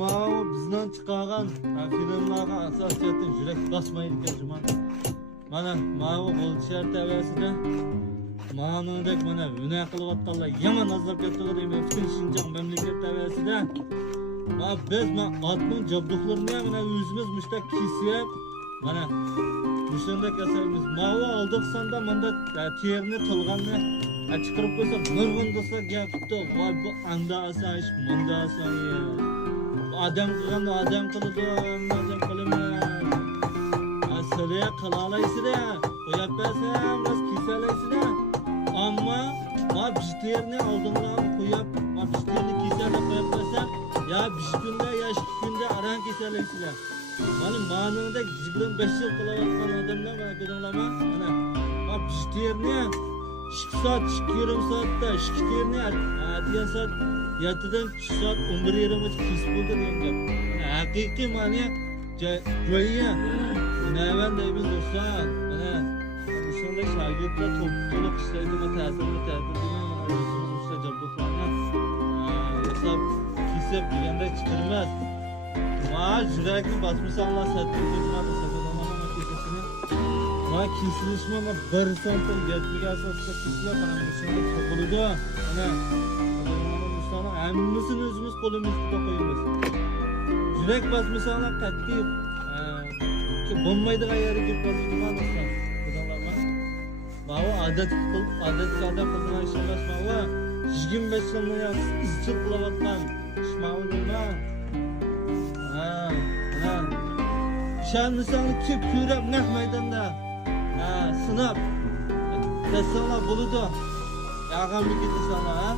Mana bizdan chiqqan filmlarga asosiyatdan yurak basmaydi ekan. Mana qo'l shart tavasida manodek mana buna qilayotganlar yomon azab ketdilar emas butun Shinjong mamlakat tavasida. Biz otning jabduqlarini mana o'zimiz mushtaq kesib mana shunda kasalmiz. Oldiqsanda menda terini tilganni chiqarib qo'ysa nurg'un desa gapdi. Voy bu anda asash, munda asash. Adam qilgan adam qiladi, adam qilmaydi. Asliya qilalaysiz-da, qo'yib bersam, biz kesalaysizda. Ammo bishterni oldindan qo'yib, bishterni kesalab qo'yib bersam, ya 5 kunda, ya 2 kunda aran kesalaysizlar. Mana ma'noda 25 yil qilayotgan odamlar mana ko'ringlarmi? Mana bishterni 2 soat, 2,5 soatda 2 terni degan soat 7dan 2 soat 11:30 kesib bo'ldi degan gap. Haqiqiy ma'no joyiga nima deymiz do'stlar? Mana shunday shogirdlar to'liq ishlaydi va ta'sirni ta'tirdigan o'zimiz usta jabduqlarni hisob kesib deganda chiqarmas. Yurakni basmasanlar satib ketmadi saqlanamagan kesishini. Kesilishma 1 santim gapga asosida kesilib mana shunday to'qildi. Mana hammasini o'zimiz qo'limizga qo'yamiz. Yurak basmasanlar qat'iy bo'lmaydigan yerga bosadigan do'stlar. Mana odat qilgan ish emas. Mana 25 yildan izchil qilayotgan ish nima? Şanlısanı tüp türep nek meydanda sınıp deseler buludu. Yağan bir gidi sana ha.